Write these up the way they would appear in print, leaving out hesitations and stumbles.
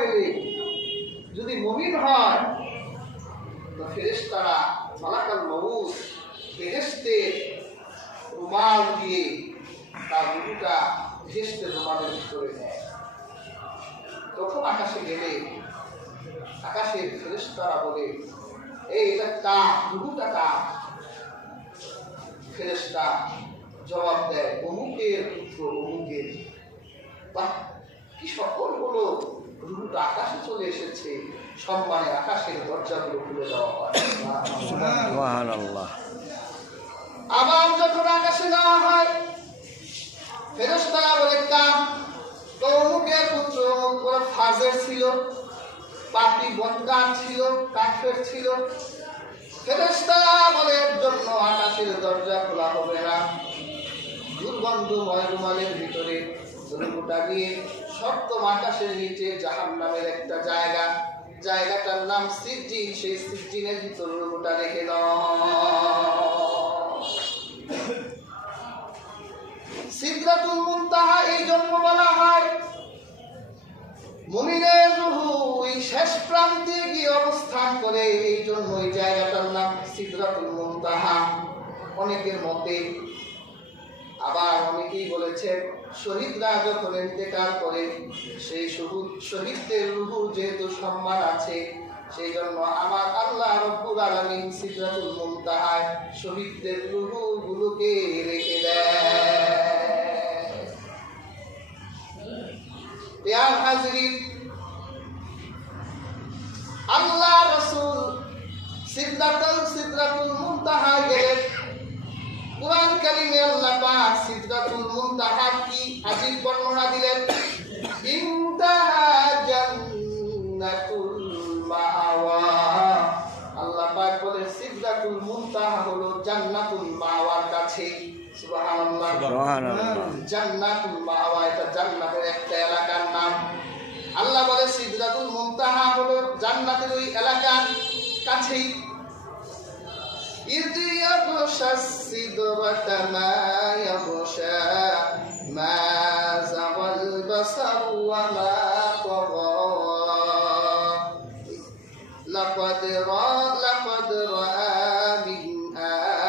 গেলে যদি মুমিন হয় তো ফেরেশতারা মালাকুল মউত ফেরেশতের রুমাল দিয়ে তার রূহটা ফেরেশতের রুমালের ভিতরে নেয়। তখন আকাশে গেলে আকাশের ফেরেশতারা বলে, এই এটা কার রূহটা কার? ফেরেশতা জবাব দেয়, অমুকের পুত্র অমুকের। বাহ, কি সকল হলো! রূহটা আকাশে চলে এসেছে, সম্মানে আকাশের দরজাগুলো খুলে দেওয়া হয়। সুবহানাল্লাহ। আবার যখন আকাশে নেওয়া হয়, ফেরেশতারা বলে, কার? তো অমুকের পুত্র অমুক বড় ফাজের ছিল, পাপী বদকার ছিল, কাফের ছিল। ফেরেশতারা বলে, এর জন্য আকাশের দরজা খোলা হবে না। দুর্গন্ধময় রুমালের ভিতরে রূহটা নিয়ে সপ্তম আকাশের নিচে জাহান্নামের একটা জায়গাটার নাম সিজ্জিন, সেই সিজ্জিনের ভিতরে রূহটা রেখে দাও। সিদরাতুল মুনতাহা এই জন্য বলা হয়, মুমিনের রূহ ওই শেষ প্রান্তে গিয়ে অবস্থান করে, এই জন্য এই জায়গাটার নাম সিদরাতুল মুনতাহা। অনেকের মতে, আবার অনেকেই বলেছেন, শহীদরা যখন ইন্তেকাল করে সেই শহীদদের রূহ যেহেতু সম্মান আছে, সেই জন্য আমার আল্লাহ রব্বুল আলামিন সিদরাতুল মুনতাহায় শহীদদের রূহগুলোকে রেখে দেয়। প্রিয় হাজরিন, আল্লাহ রাসূল সিদরাতুল মুনতাহা গেলেন। কুরআন কারীমে আল্লাহ পাক সিদরাতুল মুনতাহা কি আজীব বর্ণনা দিলেন। ইনতাহা জান্নাতুল মাওয়া। আল্লাহ পাক বলেন সিদরাতুল মুনতাহা হলো জান্নাতুল মাওয়ার কাছে। সুবহানাল্লাহ, সুবহানাল্লাহ। জান্নাতুল মাওয়া এটা জান্নাতের একটা এলাকার নাম। আল্লাহ বলে সিদরাতুল মুনতাহা হলো জান্নাতের ওই এলাকার কাছেই। إذ يغشى السدرة ما يغشى ما زغى البصر وما طغى لقد رأى من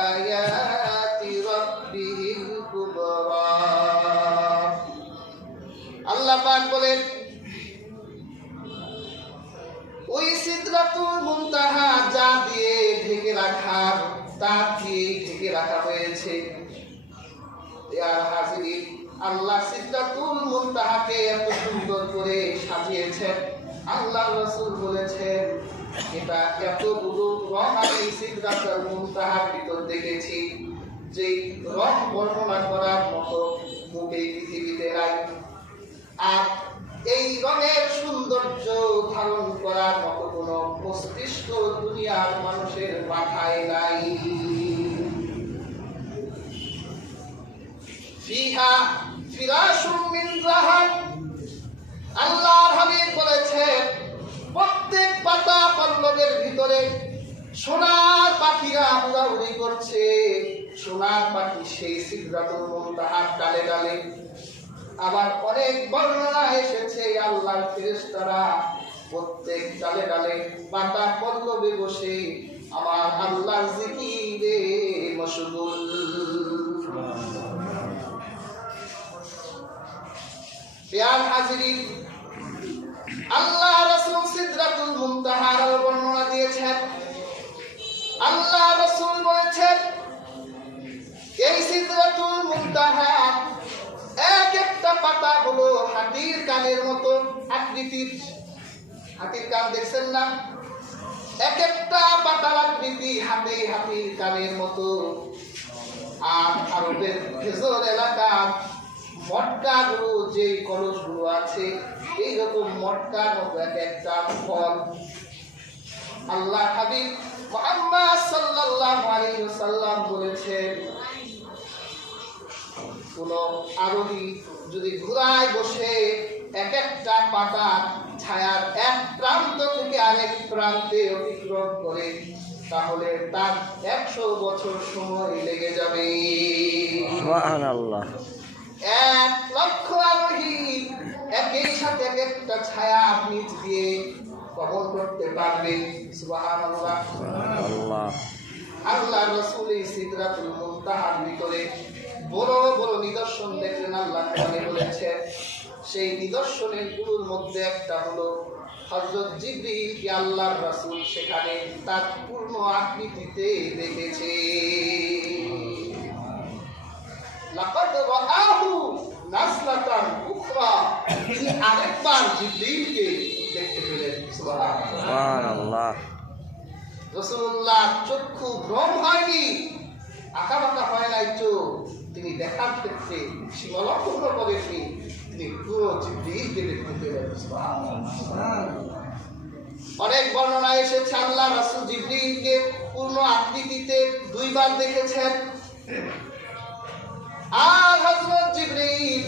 آيات ربه الكبرى। আল্লাহ পাক বলেন ওই সিদরাতুল মুনতাহা যা দিয়ে ঢেকে রাখার, তা দিয়ে ঢেকে রাখা হয়েছে। হাজিরিন, আল্লাহ সিদরাতুল মুনতাহাকে এত সুন্দর করে সাজিয়েছেন। আল্লাহ রাসূল বলেছেন, এটা এতগুলো রং আমি সিদরাতুল মুনতাহার ভিতর দেখেছি, যে রং বর্ণনা করার মতো মোটেই পৃথিবীতে নাই। আর এই রঙের সৌন্দর্য ধারণ করার মতো কোন মস্তিষ্ক দুনিয়ার মানুষের মাথায় নাই। ফিহা ফিরাশুম মিন যাহাব। আল্লাহর হাবিব বলেছেন, প্রত্যেক পাতা পল্লবের ভিতরে সোনার পাখিরা উড়াউড়ি করছে। সোনার পাখি সেই সিদরাতুল মুনতাহার ডালে ডালে। আবার অনেক বর্ণনা এসেছে, আল্লাহর ফেরেশতারা প্রত্যেক ডালে ডালে পাতা পল্লবে বসে আমার আল্লাহর জিকিরে মশগুল। প্রিয় হাজিরিন, আল্লাহ রাসূল সিদরাতুল মুনতাহার বর্ণনা দিয়েছেন। আল্লাহ রাসূল বলেছেন, এই সিদরাতুল মুনতাহা এক একটা পাতা হলো হাতির কানের মতো আকৃতির। হাতির কান দেখছেন না? এক একটা পাতার আকৃতি হাতির কানের মতো। আর আরবের ভেজর এলাকার মটকাগুলো, যে কলসগুলো আছে, এইরকম মটকার মতো এক একটা ফল। আল্লাহ হাবিব মুহাম্মদ সাল্লাল্লাহু আলাইহি ওয়াসাল্লাম বলেছেন, কোন আরোহী যদি ঘোড়ায় বসে এক একটা পাতার ছায়ার এক প্রান্ত থেকে আরেক প্রান্তে অতিক্রম করে, তাহলে তার 100 বছর সময় লেগে যাবে। সুবহানাল্লাহ। 1 লক্ষ আরোহী একই সাথে এক একটা ছায়া নিচ দিয়ে কবল করতে পারবেন। সুবহানাল্লাহ। আল্লাহ রাসূল সিদরাতুল মুনতাহার ভিতরে বড় বড় নিদর্শন দেখলেন। আল্লাহ কোরআনে বলেছে, সেই নিদর্শনের গুলোর মধ্যে একটা হলো হযরত জিবরীলকে আল্লাহর রাসূল সেখানে তার পূর্ণ আকৃতিতে দেখেছে। লাকাদ রাআহু নাসলাতান উখরা, তিনি আরেকবার জিবরীলকে দেখতে পেলেন। সুবহানাল্লাহ। রাসূলুল্লাহ চক্ষু ভ্রম হয়নি, আঁকাবাঁকা হয় নাই চোখ, তিনি দেখার ক্ষেত্রে সীমালঙ্ঘন করেননি, তিনি পুরো জিবরীলকে দেখতে পেলেন। অনেক বর্ণনা এসেছে আল্লাহ রাসূল জিবরীলকে পূর্ণ আকৃতিতে 2 বার দেখেছেন। আর হযরত জিবরীল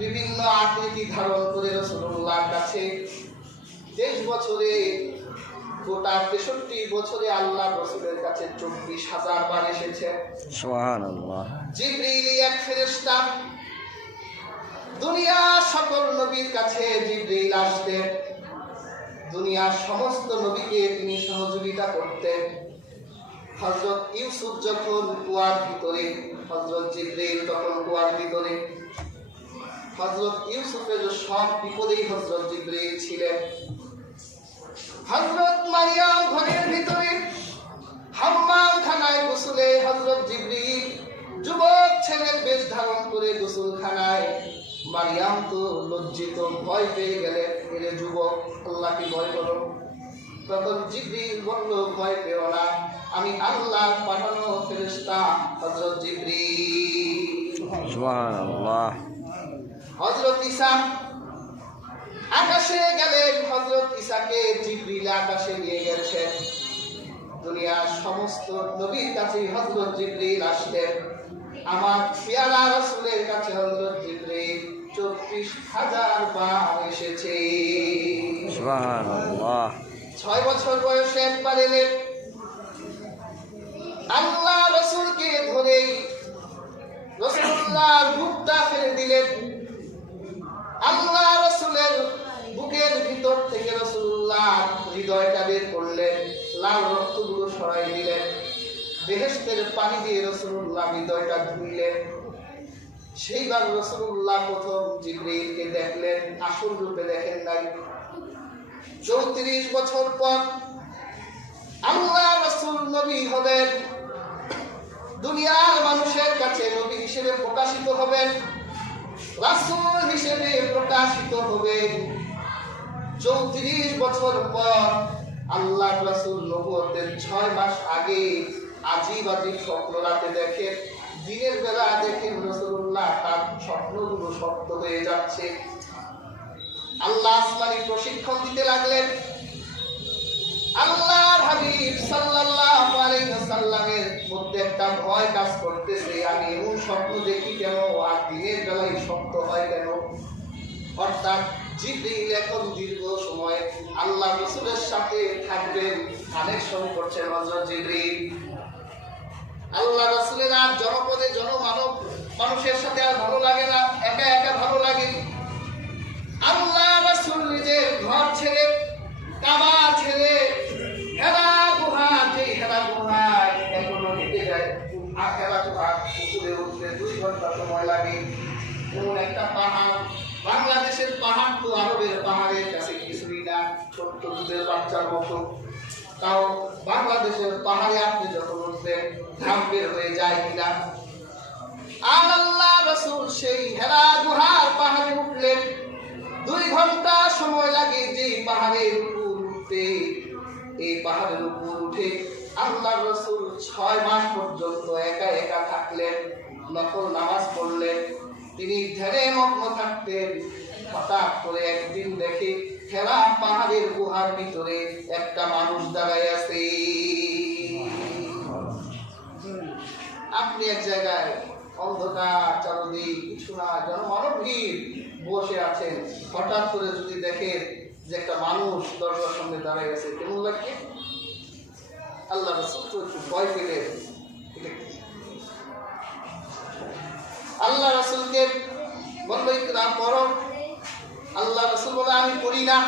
বিভিন্ন আকৃতি ধারণ করে রাসূলুল্লাহর কাছে 23 বছরে, গোটা 63 বছরে আল্লাহ রাসূলের কাছে 24,000 বার এসেছে। সুবহানাল্লাহ। জিবরীল এক ফেরেশতা, দুনিয়ার সকল নবীর কাছে জিবরীল আসতেন, দুনিয়ার সমস্ত নবীকে তিনি সহযোগিতা করতেন। হযরত ইউসুফ যখন কুয়ার ভিতরে, হযরত জিবরীল তখন কুয়ার ভিতরে, হযরত ইউসুফের সব বিপদেই হযরত জিবরীল ছিলেন। হযরত মারিয়াম ঘরের ভিতরে হাম্মাম খানায় গোসলে হযরত জিবরীল যুবক ছেলের বেশ ধারণ করে গোসলখানায়। মারিয়াম তো লজ্জিত, ভয় পেয়ে গেলেন, এরে যুবক আল্লাহকে ভয় করো। তখন জিবরীল বলল, ভয় পেও না, আমি আল্লাহর পাঠানো ফেরেশতা হযরত জিবরীল। সুবহানাল্লাহ। হযরত ঈসা আকাশে গেলেন, হযরত ঈসাকে জিবরীল আকাশে নিয়ে গেছেন। দুনিয়ার সমস্ত নবীর কাছে হযরত জিবরীল আসতেন। আমার পেয়ারা রাসূলের কাছে হযরত জিবরীল 24,000 বার এসেছে। সুবহানাল্লাহ। 6 বছর বয়সে একবার এলেন, আল্লাহ রাসূলকে ধরেই রাসূলুল্লাহর বুকটা ফেলে দিলেন। আল্লাহ রাসূলের বুকের ভিতর থেকে রাসূলুল্লাহ হৃদয়টা বের করলেন, লাল রক্তগুলো সরাই দিলেন, বেহেশতের পানি দিয়ে রাসূলুল্লাহ হৃদয়টা ধুইলেন। সেইবার রাসূলুল্লাহ প্রথম জিবরীলকে দেখলেন, আসল রূপে দেখেন নাই। 34 বছর পর আল্লাহ রাসূল নবী হবেন, দুনিয়ার মানুষের কাছে নবী হিসেবে প্রকাশিত হবেন, রাসূল হিসেবে প্রকাশিত হবেন। 34 বছর পর আল্লাহ রাসূল নবুয়তের 6 মাস আগে আজিব আজিব স্বপ্ন রাতে দেখেন, দিনের বেলা দেখেন রাসূলুল্লাহ তার স্বপ্নগুলো সত্য হয়ে যাচ্ছে। আল্লাহ আসমানি প্রশিক্ষণ দিতে লাগলেন। আল্লাহর হাবিব সাল্লাল্লাহু আলাইহি ওয়াসাল্লামের মধ্যে একটা ভয় কাজ করতেছে, আমি এমন স্বপ্ন দেখি কেন, আর দিনের বেলায় সত্য হয় কেন। অর্থাৎ জিবরীল এখন দীর্ঘ সময় আল্লাহ রাসূলের সাথে থাকবেন, কানেকশন করছেন হযরত জিবরীল। আল্লাহ রাসূলের আর জনপদে জনমানব মানুষের সাথে আর ভালো লাগে না, একা একা ভালো লাগে। আল্লাহ রাসূল নিজের ঘর ছেড়ে, কাবা ছেড়ে, হেরা গুহা, যে হেরা গুহায় এখনো হেঁটে যায়, আর হেরা গুহা উপরে উঠতে 2 ঘন্টা সময় লাগে। এমন একটা পাহাড়, বাংলাদেশের পাহাড় তো আরবের পাহাড়ের কাছে কিছুই না, ছোট্ট দুধের বাচ্চার মতো। তাও বাংলাদেশের পাহাড়ে আপনি যখন উঠবেন ঘাম বের হয়ে যায় কিনা। আর আল্লাহ রাসূল সেই হেরা গুহার পাহাড়ে উঠলেন, 2 ঘন্টা সময় লাগে যেই পাহাড়ের উপর উঠতে। এই পাহাড়ের উপর উঠে আল্লাহ রাসূল 6 মাস পর্যন্ত একা একা থাকলেন, নফল নামাজ পড়লেন, তিনি ধ্যানে মগ্ন থাকতেন। হঠাৎ করে একদিন দেখে হেরা পাহাড়ের গুহার ভিতরে একটা মানুষ দাঁড়ায় আছে। আপনি এক জায়গায় অন্ধকার, চারদিক কিছু না, জনমানব ভিড়, বসে আছেন, হঠাৎ করে যদি দেখেন যে একটা মানুষ দরজার সামনে দাঁড়ায় আছে, কেমন লাগে? আল্লাহ রাসূল তো একটু ভয় পেলেন। আল্লাহ রাসূলকে বলল, ইকরা পড়ো। আল্লাহ রাসূল বলে আমি করি না।